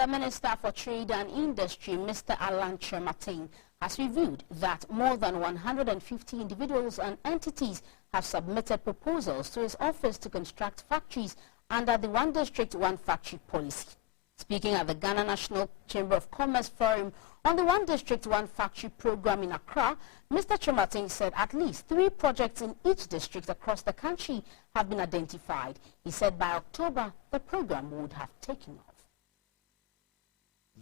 The Minister for Trade and Industry, Mr. Kyerematen, has revealed that more than 150 individuals and entities have submitted proposals to his office to construct factories under the One District, One Factory policy. Speaking at the Ghana National Chamber of Commerce Forum on the One District, One Factory program in Accra, Mr. Kyerematen said at least 3 projects in each district across the country have been identified. He said by October, the program would have taken off.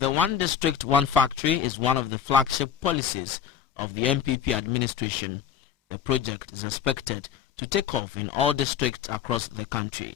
The One District, One Factory is one of the flagship policies of the MPP administration. The project is expected to take off in all districts across the country.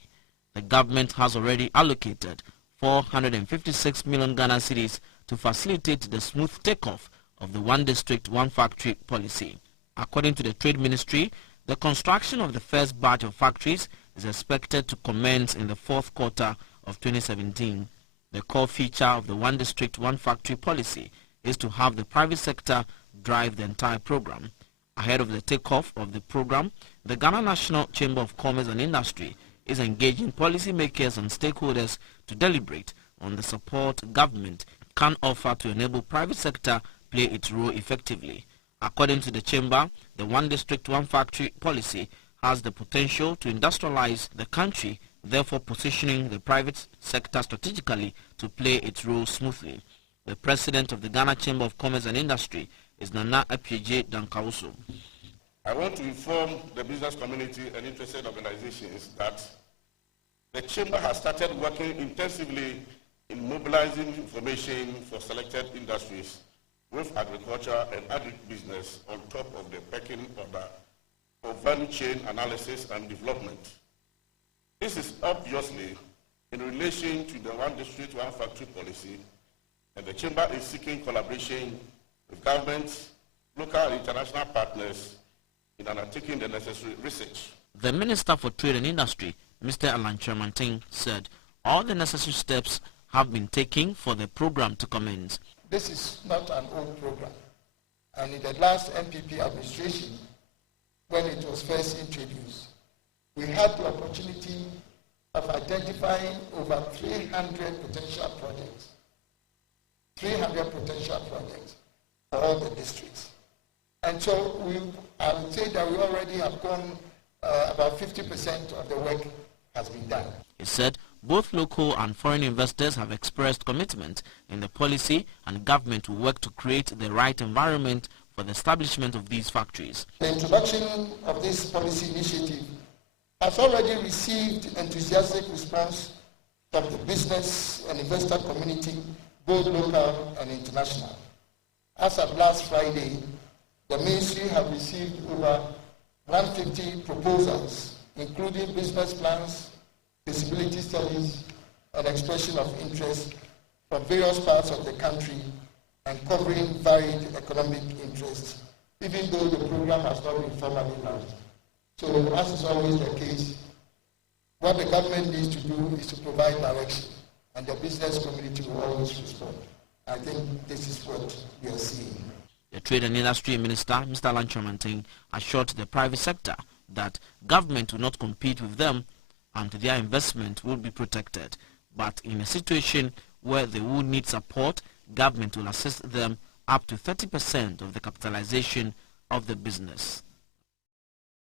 The government has already allocated 456 million Ghana cedis to facilitate the smooth takeoff of the One District, One Factory policy. According to the Trade Ministry, the construction of the first batch of factories is expected to commence in the 4th quarter of 2017. The core feature of the One District, One Factory policy is to have the private sector drive the entire program. Ahead of the takeoff of the program, the Ghana National Chamber of Commerce and Industry is engaging policymakers and stakeholders to deliberate on the support government can offer to enable private sector play its role effectively. According to the Chamber, the One District, One Factory policy has the potential to industrialize the country, therefore positioning the private sector strategically to play its role smoothly. The president of the Ghana Chamber of Commerce and Industry is Nana Apieje Dankauso. I want to inform the business community and interested organizations that the Chamber has started working intensively in mobilizing information for selected industries with agriculture and agribusiness on top of the pecking order for value chain analysis and development. This is obviously in relation to the One District, One Factory policy, and the Chamber is seeking collaboration with governments, local and international partners in undertaking the necessary research. The Minister for Trade and Industry, Mr. Kyerematen, said all the necessary steps have been taken for the program to commence. This is not an old program, and in the last MPP administration, when it was first introduced, we had the opportunity of identifying over 300 potential projects. 300 potential projects for all the districts. And so I would say that we already have gone, about 50% of the work has been done. He said both local and foreign investors have expressed commitment in the policy, and government will work to create the right environment for the establishment of these factories. The introduction of this policy initiative has already received enthusiastic response from the business and investor community, both local and international. As of last Friday, the ministry have received over 150 proposals, including business plans, feasibility studies, and expression of interest from various parts of the country and covering varied economic interests, even though the program has not been formally launched. So, as is always the case, what the government needs to do is to provide direction, and the business community will always respond. I think this is what we are seeing. The Trade and Industry Minister, Mr. Kyerematen, assured the private sector that government will not compete with them and their investment will be protected. But in a situation where they will need support, government will assist them up to 30% of the capitalization of the business.